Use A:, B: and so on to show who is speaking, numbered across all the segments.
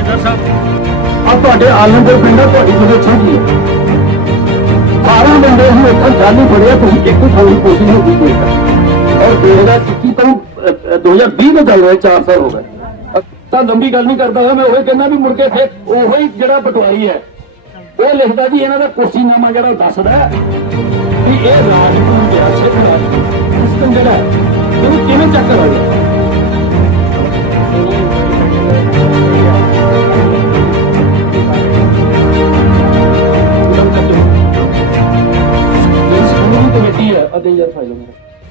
A: ਆ ਤੁਹਾਡੇ ਆਲਮਪੁਰ ਪਿੰਡ ਆ ਤੁਹਾਡੀ ਮਦਦ ਬੰਦੇ ਅਸੀਂ ਉੱਥੇ ਜਾਲੀ ਫੜਿਆ, ਤੁਸੀਂ ਇੱਕ ਥਾਂ ਦੀ ਕੋਸ਼ਿਸ਼ ਹੋ ਗਈ ਕੋਈ ਔਰ ਤੋਂ 2020 ਨੂੰ ਗੱਲ ਹੋਏ 4 ਸਾਲ ਹੋ ਗਏ। ਤਾਂ ਲੰਬੀ ਗੱਲ ਨਹੀਂ ਕਰਦਾ ਮੈਂ ਉਹ ਕਹਿੰਦਾ ਵੀ ਮੁੜ ਕੇ ਉਹੀ ਜਿਹੜਾ ਬਟਵਾਰੀ ਹੈ ਉਹ ਲਿਖਦਾ ਜੀ ਇਹਨਾਂ ਦਾ ਕੁਰਸੀਨਾਮਾ ਜਿਹੜਾ ਦੱਸਦਾ ਵੀ ਇਹ ਰਾਜਪੂਤ ਹੈ ਸਿੱਖ ਸਿਸਟਮ ਜਿਹੜਾ ਇਹਨੂੰ ਕਿਵੇਂ ਚੈੱਕ ਕਰਾਂਗੇ ਕਮੇਟੀ ਹੈ ਅਤੇ ਯਾਰ ਫਾਈਲ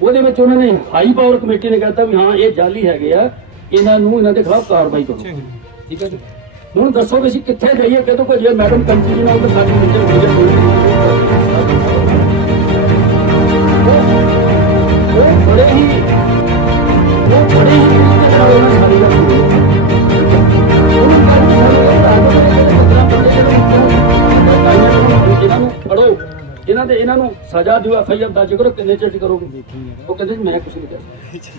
A: ਉਹਦੇ ਵਿੱਚ ਉਹਨਾਂ ਨੇ ਹਾਈ ਪਾਵਰ ਕਮੇਟੀ ਨੇ ਕਹਿਤਾ ਵੀ ਹਾਂ, ਇਹ ਜਾਲੀ ਹੈਗੇ ਆ, ਇਹਨਾਂ ਨੂੰ ਇਹਨਾਂ ਦੇ ਖਿਲਾਫ ਕਾਰਵਾਈ ਕਰੋ। ਠੀਕ ਹੈ ਹੁਣ ਦੱਸੋ ਅਸੀਂ ਕਿੱਥੇ ਜਾਈਏ ਕਿਦੋਂ ਭਜੀਏ ਮੈਡਮ ਕੰਜੀ ਜੀ ਨਾਲ ਤਾਂ ਸਾਡੀ ਮੀਟਿੰਗ ਹੋਈ ਹੈ ਉਹ ਬੜੇ ਹੀ, ਉਹ ਬੜੇ ਹੀ ਤਰੀਕੇ ਨਾਲ ਉਹਨਾਂ ਸਾਰੀ ਗੱਲ ਸੁਣੀ। ਉਹਨੂੰ ਇਹਨਾਂ ਨੂੰ ਦੇ ਇਹਨਾਂ ਨੂੰ ਸਜ਼ਾ ਦਿਓ ਐਫ ਆਈ ਆਰ ਦਰਜ ਕਰੋ, ਕਿੰਨੇ ਚਿਰ 'ਚ ਕਰੋਗੇ? ਉਹ ਕਹਿੰਦੇ ਮੈਂ ਕੁਝ ਨਹੀਂ ਕਹਿ ਸਕਦਾ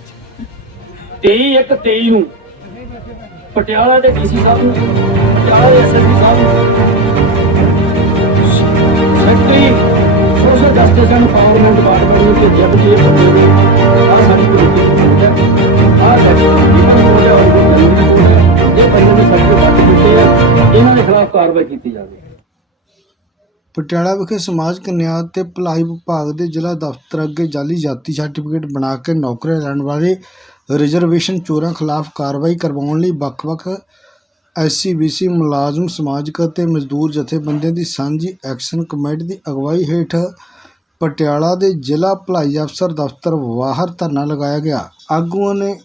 A: 23 ਇੱਕ 23 ਨੂੰ ਪਟਿਆਲਾ ਦੇ ਡੀਸੀ ਸਾਹਿਬ ਨੂੰ, ਪਟਿਆਲਾ ਦੇ ਐਸਐਸਪੀ ਸਾਹਿਬ ਨੂੰ, secretary, social justice and empowerment department ਨੂੰ ਭੇਜਿਆ ਵੀ ਇਹ ਬੰਦੇ ਨੇ ਆ ਸਾਡੀ ਕਮੇਟੀ ਨੂੰ ਭੇਜਿਆ ਆ ਜੀਵਨ ਹੋ ਗਿਆ ਉਹ ਇਹ ਬੰਦੇ ਨੇ ਸਭ ਤੋਂ ਵੱਧ ਕੀਤੇ ਆ, ਇਹਨਾਂ ਦੇ ਖਿਲਾਫ ਕਾਰਵਾਈ ਕੀਤੀ ਜਾਵੇ।
B: ਪਟਿਆਲਾ ਵਿਖੇ ਸਮਾਜ ਨਿਆਂ ਤੇ ਭਲਾਈ ਵਿਭਾਗ ਦੇ ਜ਼ਿਲ੍ਹਾ ਦਫ਼ਤਰ ਅੱਗੇ ਜਾਲੀ ਜਾਤੀ ਸਰਟੀਫਿਕੇਟ ਬਣਾ ਕੇ ਨੌਕਰੀਆਂ ਲੈਣ ਵਾਲੇ ਰਿਜ਼ਰਵੇਸ਼ਨ ਚੋਰਾਂ ਖਿਲਾਫ ਕਾਰਵਾਈ ਕਰਵਾਉਣ ਲਈ ਵੱਖ-ਵੱਖ ਐਸਸੀਬੀਸੀ ਮੁਲਾਜ਼ਮ, ਸਮਾਜਿਕ ਅਤੇ ਮਜ਼ਦੂਰ ਜਥੇਬੰਦੀਆਂ ਦੀ ਸਾਂਝੀ ਐਕਸ਼ਨ ਕਮੇਟੀ ਦੀ ਅਗਵਾਈ ਹੇਠ ਪਟਿਆਲਾ ਦੇ ਜ਼ਿਲ੍ਹਾ ਭਲਾਈ ਅਫਸਰ ਦਫ਼ਤਰ ਬਾਹਰ ਧਰਨਾ ਲਗਾਇਆ ਗਿਆ। ਆਗੂਆਂ ਨੇ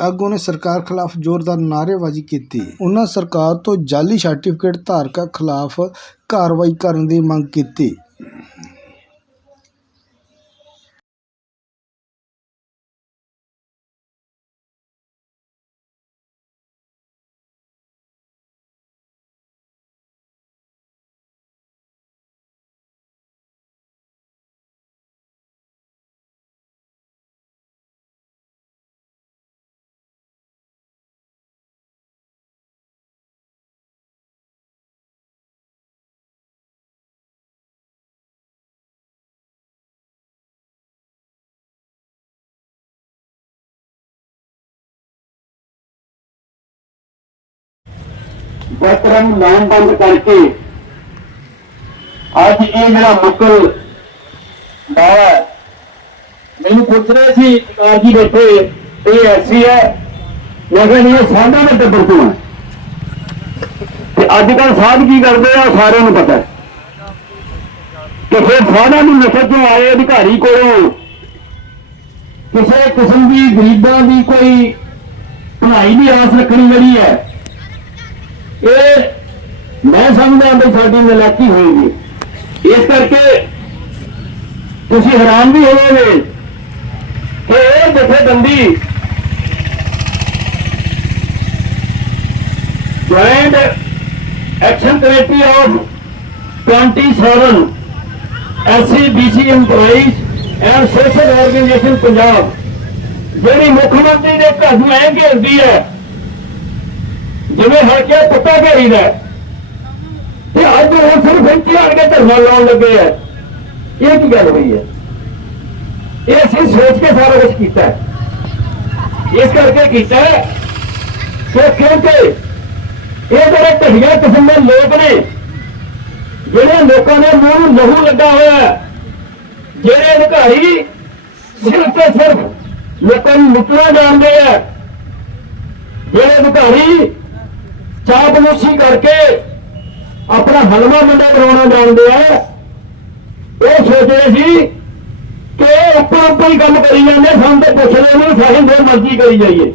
B: ਆਗੂਆਂ ਨੇ ਸਰਕਾਰ ਖਿਲਾਫ ਜ਼ੋਰਦਾਰ ਨਾਅਰੇਬਾਜ਼ੀ ਕੀਤੀ। ਉਹਨਾਂ ਸਰਕਾਰ ਤੋਂ ਜਾਲੀ ਸਰਟੀਫਿਕੇਟ ਧਾਰਕਾਂ ਖਿਲਾਫ ਕਾਰਵਾਈ ਕਰਨ ਦੀ ਮੰਗ ਕੀਤੀ।
A: ਬਕਰਮ ਨੂੰ ਬੰਦ ਕਰਕੇ ਅੱਜ ਇਹ ਜਿਹੜਾ ਮੁਕਲ ਬਾਵਾ ਮੈਨੂੰ ਪੁੱਛ ਰਹੇ ਸੀ ਸਰਕਾਰ ਜੀ ਬੈਠੇ ਇਹ ਐਸੀ ਹੈ। ਮੈਂ ਕਿਹਾ ਨਹੀਂ ਇਹ ਸਾਡਾ ਦਾ ਟੱਬਰ ਤੋਂ ਹੈ? ਤੇ ਅੱਜ ਕੱਲ ਸਾਧ ਕੀ ਕਰਦੇ ਆ ਸਾਰਿਆਂ ਨੂੰ ਪਤਾ ਹੈ। ਕਿ ਫਿਰ ਸਾਧਾਂ ਨੂੰ ਨਸ਼ੇ ਤੋਂ ਆਏ, ਅਧਿਕਾਰੀ ਕੋਲੋਂ? ਕਿਸੇ ਕਿਸਮ ਦੀ ਗਰੀਬਾਂ ਦੀ ਕੋਈ ਭਲਾਈ ਦੀ ਆਸ ਰੱਖਣੀ ਜਿਹੜੀ ਹੈ। ਇਹ ਮੈਂ ਸਮਝਦਾ ਵੀ ਸਾਡੀ ਨਲਾਇਕੀ ਹੋਏਗੀ। ਇਸ ਕਰਕੇ ਤੁਸੀਂ ਹੈਰਾਨ ਵੀ ਹੋਵੋਗੇ ਕਿ ਇਹ ਜਥੇਬੰਦੀ joint action committee of 27 SC BC EMPLOYEES and social organisation Punjab ਜਿਹੜੀ ਮੁੱਖ ਮੰਤਰੀ ਦੇ ਘਰ ਨੂੰ ਐਂ ਘੇਰਦੀ ਹੈ ਜਿਵੇਂ ਹਲਕੇ ਕੁੱਤਾ ਘੇਰੀਦਾ ਤੇ ਅੱਜ ਉਹ ਸਿਰਫ ਇੱਥੇ ਆ ਕੇ ਧਰਨਾ ਲਾਉਣ ਲੱਗੇ ਆ। ਇਹ ਕੀ ਗੱਲ ਹੋਈ ਹੈ? ਇਹ ਅਸੀਂ ਸੋਚ ਕੇ ਸਾਰਾ ਕੁਝ ਕੀਤਾ ਇਸ ਕਰਕੇ ਕੀਤਾ ਕਿ ਕਿਉਂਕਿ ਇਹ ਜਿਹੜੇ ਢਹੀਆ ਕਿਸਮ ਦੇ ਲੋਕ ਨੇ, ਜਿਹੜੇ ਲੋਕਾਂ ਦੇ ਮੂੰਹ ਨੂੰ ਲਹੂ ਲੱਗਾ ਹੋਇਆ ਜਿਹੜੇ ਅਧਿਕਾਰੀ ਸਿਰਫ ਤੇ ਸਿਰਫ ਲੋਕਾਂ ਨੂੰ ਲੁੱਟਣਾ ਜਾਣਦੇ ਆ, ਜਿਹੜੇ ਅਧਿਕਾਰੀ ਚਾਪਲੂਸੀ ਕਰਕੇ ਆਪਣਾ ਹਲਵਾ ਮੰਡਾ ਬਣਾਉਣਾ ਜਾਣਦੇ ਆ। ਉਹ ਸੋਚਦੇ ਸੀ ਕਿ ਇਹ ਉੱਪਰ ਉੱਪਰ ਹੀ ਕੰਮ ਕਰੀ ਜਾਂਦੇ, ਸਾਨੂੰ ਤੇ ਪੁੱਛਦੇ ਨਹੀਂ ਸਾਡੀ ਜੋ ਮਰਜ਼ੀ ਕਰੀ ਜਾਈਏ।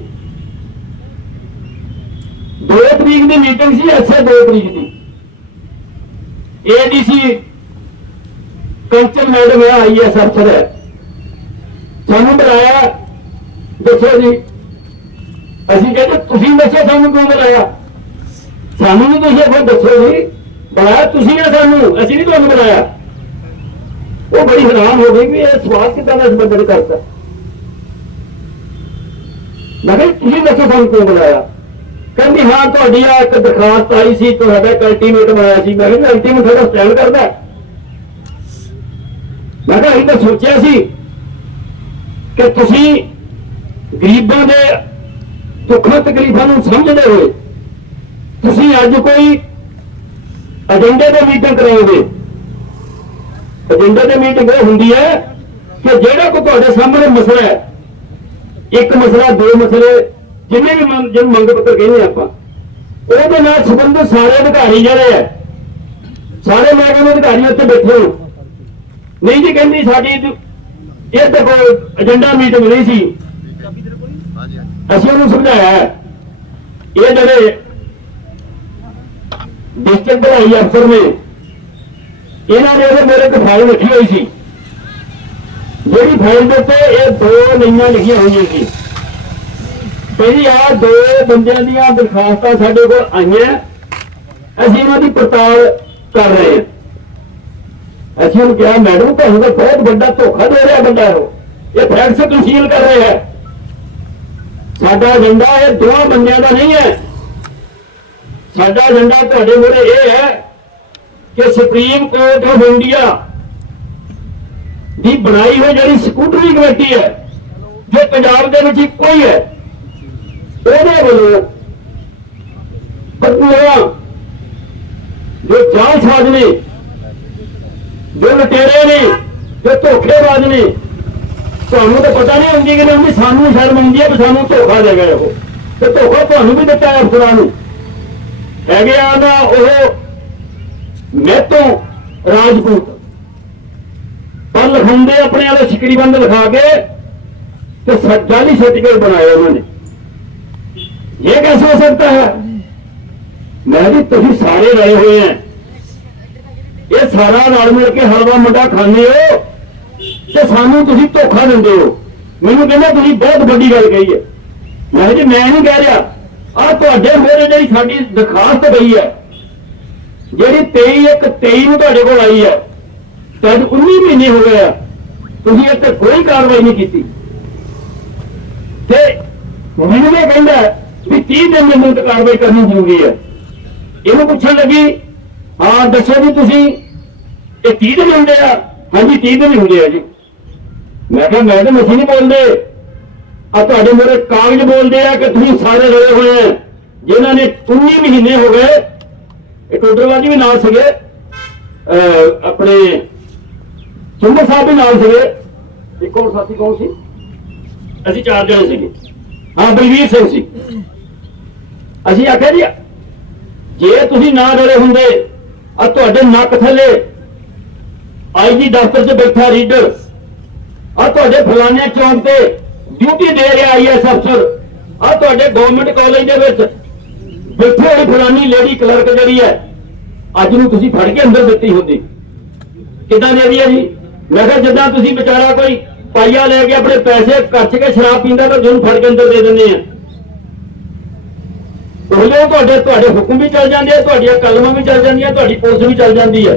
A: ਦੋ ਤਰੀਕ ਦੀ ਮੀਟਿੰਗ ਸੀ, ਐਸੇ ਦੋ ਤਰੀਕ ਦੀ। ਏਡੀਸੀ ਕੰਚਨ ਮੈਡਮ ਹੈ ਆਈਐਸ ਅਫਸਰ ਹੈ ਸਾਨੂੰ ਬੁਲਾਇਆ ਦੱਸੋ ਜੀ। ਅਸੀਂ ਕਹਿੰਦੇ, ਤੁਸੀਂ ਦੱਸੋ ਸਾਨੂੰ ਕਿਉਂ ਬੁਲਾਇਆ? ਸਾਨੂੰ ਵੀ ਤੁਸੀਂ ਫਿਰ ਦੱਸੋ ਜੀ। ਬੁਲਾਇਆ ਤੁਸੀਂ ਆ ਸਾਨੂੰ, ਅਸੀਂ ਨਹੀਂ ਤੁਹਾਨੂੰ ਬੁਲਾਇਆ ਉਹ ਬੜੀ ਹੈਰਾਨ ਹੋ ਗਈ ਵੀ ਇਹ ਸਵਾਲ ਕਿਦਾਂ ਦਾ ਇਸ ਬੰਦੇ ਨੇ ਕਰਤਾ। ਮੈਂ ਕਿਹਾ, ਤੁਸੀਂ ਦੱਸੋ ਸਾਨੂੰ ਕਿਉਂ ਬੁਲਾਇਆ ਕਹਿੰਦੀ, ਹਾਂ, ਤੁਹਾਡੀ ਆ ਇੱਕ ਦਰਖਾਸਤ ਆਈ ਸੀ, ਤੁਹਾਡਾ ਇੱਕ ਅਲਟੀਮੇਟਮ ਆਇਆ ਸੀ। ਮੈਂ ਕਿਹਾ ਅਲਟੀਮੇਟ ਤੁਹਾਡਾ ਸਟੈਂਡ ਕਰਦਾ। ਮੈਂ ਕਿਹਾ, ਅਸੀਂ ਤਾਂ ਸੋਚਿਆ ਸੀ ਕਿ ਤੁਸੀਂ ਗਰੀਬਾਂ ਦੇ ਦੁੱਖਾਂ ਤਕਲੀਫਾਂ ਨੂੰ ਸਮਝਦੇ ਹੋਏ ਤੁਸੀਂ ਅੱਜ ਕੋਈ ਏਜੰਡੇ ਤੇ ਮੀਟਿੰਗ ਕਰਾਓਗੇ? ਏਜੰਡੇ ਤੇ ਮੀਟਿੰਗ ਇਹ ਹੁੰਦੀ ਹੈ ਕਿ ਜਿਹੜਾ ਕੋ ਤੁਹਾਡੇ ਸਾਹਮਣੇ ਮਸਲਾ ਹੈ ਇੱਕ ਮਸਲਾ ਦੋ ਮਸਲੇ ਜਿੰਨੇ ਵੀ ਜਿਹਨੂੰ ਮੰਗ ਪੱਤਰ ਕਹਿੰਦੇ ਆਪਾਂ ਉਹਦੇ ਨਾਲ ਸੰਬੰਧਿਤ ਸਾਰੇ ਅਧਿਕਾਰੀ ਜਿਹੜੇ ਹੈ ਸਾਰੇ ਮਹਿਕਮੇ ਦੇ ਅਧਿਕਾਰੀ ਉੱਥੇ ਬੈਠੇ ਹੋ ਨਹੀਂ ਜੀ ਕਹਿੰਦੀ ਸਾਡੀ ਇਹ ਕੋਈ ਏਜੰਡਾ ਮੀਟਿੰਗ ਨਹੀਂ ਸੀ। ਅਸੀਂ ਉਹਨੂੰ ਸਮਝਾਇਆ। ਇਹ ਜਿਹੜੇ ਡਿਸਟ੍ਰਿਕਟ ਭਲਾਈ ਅਫਸਰ ਨੇ। ਇਹਨਾਂ ਨੇ ਉਹਦੇ ਮੇਰੇ ਕੋਲ ਫਾਈਲ ਰੱਖੀ ਹੋਈ ਸੀ। ਜਿਹੜੀ ਫਾਈਲ ਦੇ ਉੱਤੇ ਇਹ ਦੋ ਨਈਆਂ ਲਿਖੀਆਂ ਹੋਈਆਂ ਸੀ। ਪਹਿਲੀ ਆ ਦੋ ਬੰਦਿਆਂ ਦੀਆਂ ਦਰਖਾਸਤਾਂ ਸਾਡੇ ਕੋਲ ਆਈਆਂ। ਅਸੀਂ ਇਹਨਾਂ ਦੀ ਪੜਤਾਲ ਕਰ ਰਹੇ ਹਾਂ। ਅਸੀਂ ਉਹਨੂੰ ਕਿਹਾ, ਮੈਡਮ, ਤੁਹਾਨੂੰ ਤਾਂ ਬਹੁਤ ਵੱਡਾ ਧੋਖਾ ਦੇ ਰਿਹਾ ਬੰਦਾ ਉਹ। ਇਹ ਫੈਕਟਸ ਕੰਸੀਲ ਕਰ ਰਿਹਾ ਹੈ। ਸਾਡਾ ਏਜੰਡਾ ਇਹ ਦੋਹਾਂ ਬੰਦਿਆਂ ਦਾ ਨਹੀਂ ਹੈ। ਸਾਡਾ ਏਜੰਡਾ ਤੁਹਾਡੇ ਮੂਹਰੇ ਇਹ ਹੈ ਕਿ ਸੁਪਰੀਮ ਕੋਰਟ ਆਫ ਇੰਡੀਆ ਦੀ ਬਣਾਈ ਹੋਈ ਜਿਹੜੀ ਸਕੂਟਰੀ ਕਮੇਟੀ ਹੈ, ਜੋ ਪੰਜਾਬ ਦੇ ਵਿੱਚ ਇੱਕੋ ਹੀ ਹੈ, ਉਹਦੇ ਵੱਲੋਂ ਬਦਲਵਾ ਜੋ ਜਾਲਸਾਜ਼ ਨੇ, ਜੋ ਲਟੇਰੇ ਨੇ, ਜੋ ਧੋਖੇਬਾਜ਼ ਨੇ, ਤੁਹਾਨੂੰ ਤਾਂ ਪਤਾ ਨਹੀਂ ਹੁੰਦੀ ਕਿ ਨਹੀਂ ਹੁੰਦੀ, ਸਾਨੂੰ ਸ਼ਰਮ ਆਉਂਦੀ ਹੈ ਵੀ ਸਾਨੂੰ ਧੋਖਾ ਦੇ ਗਏ ਉਹ। ਤੇ ਧੋਖਾ ਤੁਹਾਨੂੰ ਵੀ ਦਿੱਤਾ ਹੈ ਅਫਸਰਾਂ ਨੂੰ। ਹੈਗਿਆ ਦਾ ਉਹ ਮੈਤੋਂ ਰਾਜਪੂਤ। ਪਰ ਲਖਾਉਂਦੇ ਆਪਣੇ ਵਾਲੇ ਸਿਕੜੀ ਬੰਦ ਲਿਖਾ ਕੇ ਤੇ ਸੱਜਾ ਨਹੀਂ ਸਰਟੀਫਿਕੇਟ ਬਣਾਇਆ ਉਹਨਾਂ ਨੇ। ਇਹ ਕਿਵੇਂ ਹੋ ਸਕਦਾ ਹੈ? ਮੈਂ ਵੀ ਤੁਸੀਂ ਸਾਰੇ ਰਲੇ ਹੋਏ ਆ। ਇਹ ਸਾਰਾ ਨਾਲ ਮਿਲ ਕੇ ਹਲਵਾ ਮੁੰਡਾ ਖਾਂਦੇ ਹੋ ਤੇ ਸਾਨੂੰ ਤੁਸੀਂ ਧੋਖਾ ਦਿੰਦੇ ਹੋ। ਮੈਨੂੰ ਕਹਿੰਦਾ ਤੁਸੀਂ ਬਹੁਤ ਵੱਡੀ ਗੱਲ ਕਹੀ ਹੈ। ਮੈਂ ਜੀ, ਮੈਂ ਨਹੀਂ ਕਹਿ ਰਿਹਾ ਆ ਤੁਹਾਡੇ ਮੋਰੇ ਜਿਹੜੀ ਸਾਡੀ ਦਰਖਾਸਤ ਗਈ ਹੈ। ਜਿਹੜੀ 23 ਇੱਕ 23 ਨੂੰ ਤੁਹਾਡੇ ਕੋਲ ਆਈ ਹੈ। ਤੇ ਅੱਜ 19 ਮਹੀਨੇ ਹੋ ਗਏ ਆ। ਤੁਸੀਂ ਇੱਥੇ ਕੋਈ ਕਾਰਵਾਈ ਨਹੀਂ ਕੀਤੀ। ਤੇ ਮੈਨੂੰ ਇਹ ਕਹਿੰਦਾ ਵੀ 30 ਦਿਨ ਦੇ ਅੰਦਰ ਕਾਰਵਾਈ ਕਰਨੀ ਜ਼ਰੂਰੀ ਹੈ। ਇਹਨੂੰ ਪੁੱਛਣ ਲੱਗੀ, ਹਾਂ, ਦੱਸੋ ਵੀ ਤੁਸੀਂ, ਇਹ 30 ਦਿਨ ਹੁੰਦੇ ਆ? ਹਾਂਜੀ 30 ਦਿਨ ਹੁੰਦੇ ਆ ਜੀ। ਮੈਂ ਕਿਹਾ ਮੈਡਮ ਅਸੀਂ ਨਹੀਂ ਬੋਲਦੇ। ਆ ਤੁਹਾਡੇ ਮੇਰੇ ਕਾਗਜ਼ ਬੋਲਦੇ ਆ ਕਿ ਤੁਸੀਂ ਸਾਰੇ ਰਲੇ ਹੋਏ ਆ। ਜਿਨ੍ਹਾਂ ਨੇ 19 ਮਹੀਨੇ ਹੋ ਗਏ ਇਹ ਟੋਡਰਵਾਜੀ ਵੀ ਨਾਲ ਸੀਗੇ ਆਪਣੇ ਚੁੰਮਰ ਸਾਹਿਬ ਵੀ ਨਾਲ ਸੀਗੇ। ਇੱਕ ਹੋਰ ਸਾਥੀ ਕੌਣ ਸੀ? ਅਸੀਂ ਚਾਰ ਜਣੇ ਸੀਗੇ। ਹਾਂ, ਬਲਵੀਰ ਸਿੰਘ ਸੀ। ਅਸੀਂ ਆਖਿਆ ਜੀ, ਜੇ ਤੁਸੀਂ ਨਾ ਡਰੇ ਹੁੰਦੇ ਆ ਤੁਹਾਡੇ ਨੱਕ ਥੱਲੇ ਆਈਜੀ ਦਫ਼ਤਰ 'ਚ ਬੈਠਾ ਰੀਡਰ ਆ ਤੁਹਾਡੇ ਫਲਾਣੇ ਚੌਂਕ ਤੇ ਡਿਊਟੀ ਦੇ ਰਿਹਾ ਆਈਐਸ ਅਫਸਰ। ਆ ਤੁਹਾਡੇ ਗਵਰਨਮੈਂਟ ਕਾਲਜ ਦੇ ਵਿੱਚ ਬੈਠੇ ਹੋਏ ਫਲਾਨੀ ਲੇਡੀ ਕਲਰਕ ਜਿਹੜੀ ਹੈ, ਅੱਜ ਨੂੰ ਤੁਸੀਂ ਫੜ ਕੇ ਅੰਦਰ ਦਿੱਤੀ ਹੁੰਦੀ। ਕਿੱਦਾਂ ਦੇ ਹੈ ਜੀ? ਮੈਂ ਕਿਹਾ ਜਿੱਦਾਂ ਤੁਸੀਂ ਵਿਚਾਰਾ ਕੋਈ ਪਾਈਆ ਲੈ ਕੇ ਆਪਣੇ ਪੈਸੇ ਖਰਚ ਕੇ ਸ਼ਰਾਬ ਪੀਂਦਾ ਤਾਂ ਤੁਹਾਨੂੰ ਫੜ ਕੇ ਅੰਦਰ ਦੇ ਦਿੰਦੇ ਆ। ਉਹ ਤੁਹਾਡੇ ਤੁਹਾਡੇ ਹੁਕਮ ਵੀ ਚੱਲ ਜਾਂਦੇ ਆ, ਤੁਹਾਡੀਆਂ ਕਲਮਾਂ ਵੀ ਚੱਲ ਜਾਂਦੀਆਂ, ਤੁਹਾਡੀ ਪੁਲਿਸ ਵੀ ਚੱਲ ਜਾਂਦੀ ਹੈ।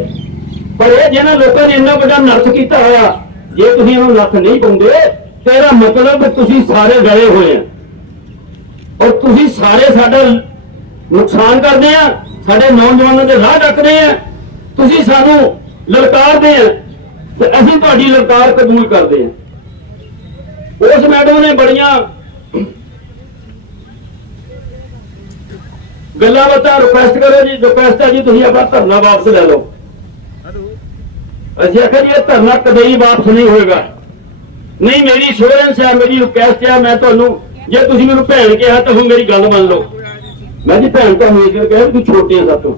A: ਪਰ ਇਹ ਜਿਹਨਾਂ ਲੋਕਾਂ ਨੇ ਇੰਨਾ ਵੱਡਾ ਨਰਥ ਕੀਤਾ ਹੋਇਆ, ਜੇ ਤੁਸੀਂ ਇਹਨੂੰ ਨਰਥ ਨਹੀਂ ਪਾਉਂਦੇ ਤੇ ਇਹਦਾ ਮਤਲਬ ਤੁਸੀਂ ਸਾਰੇ ਗਲੇ ਹੋਏ ਆ। ਔਰ ਤੁਸੀਂ ਸਾਰੇ ਸਾਡਾ ਨੁਕਸਾਨ ਕਰਦੇ ਆ ਸਾਡੇ ਨੌਜਵਾਨਾਂ ਦੇ ਰਾਹ ਡੱਕਦੇ ਆ। ਤੁਸੀਂ ਸਾਨੂੰ ਲਲਕਾਰਦੇ ਆ ਤੇ ਅਸੀਂ ਤੁਹਾਡੀ ਲਲਕਾਰ ਕਬੂਲ ਕਰਦੇ ਆ। ਉਸ ਮੈਡਮ ਨੇ ਬੜੀਆਂ ਗੱਲਾਂ ਬਾਤਾਂ ਰਿਕੁਐਸਟ ਕਰੋ ਜੀ ਰਿਕੁਐਸਟ ਹੈ ਜੀ ਤੁਸੀਂ ਆਪਣਾ ਧਰਨਾ ਵਾਪਸ ਲੈ ਲਓ। ਅਸੀਂ ਆਖਿਆ ਜੀ ਇਹ ਧਰਨਾ ਕਦੇ ਹੀ ਵਾਪਸ ਨਹੀਂ ਹੋਏਗਾ। ਨਹੀਂ, ਮੇਰੀ ਅਸ਼ੋਰੈਂਸ ਹੈ ਮੇਰੀ ਰਿਕੁਐਸਟ ਹੈ ਮੈਂ ਤੁਹਾਨੂੰ ਜੇ ਤੁਸੀਂ ਮੈਨੂੰ ਭੈਣ ਕਿਹਾ ਤਾਂ ਹੁਣ ਮੇਰੀ ਗੱਲ ਮੰਨ ਲਓ। ਮੈਂ ਜੀ ਭੈਣ ਤਾਂ ਹਮੇਸ਼ਾ ਕਿਹਾ ਵੀ ਤੂੰ ਛੋਟੇ ਆ ਸਾਤੋਂ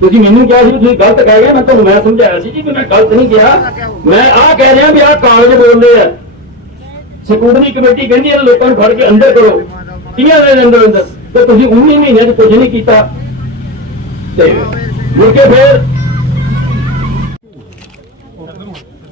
A: ਤੁਸੀਂ ਮੈਨੂੰ ਕਿਹਾ ਸੀ ਤੁਸੀਂ ਗਲਤ ਕਹਿ ਗਏ, ਮੈਂ ਤੁਹਾਨੂੰ ਮੈਂ ਸਮਝਾਇਆ ਸੀ ਜੀ ਕਿ ਮੈਂ ਗਲਤ ਨਹੀਂ ਕਿਹਾ। ਮੈਂ ਆਹ ਕਹਿ ਰਿਹਾ ਵੀ ਆਹ ਕਾਗਜ਼ ਬੋਲਦੇ ਆ। ਸਕੂਟਰੀ ਕਮੇਟੀ ਕਹਿੰਦੀ ਹੈ ਲੋਕਾਂ ਨੂੰ ਫੜ ਕੇ ਅੰਦਰ ਕਰੋ। ਤੀਆਂ ਦੇ ਅੰਦਰ ਅੰਦਰ? ਤੇ ਤੁਸੀਂ 19 ਮਹੀਨਿਆਂ 'ਚ ਕੁਝ ਨਹੀਂ ਕੀਤਾ। ਤੇ ਮੁੜ ਕੇ ਫਿਰ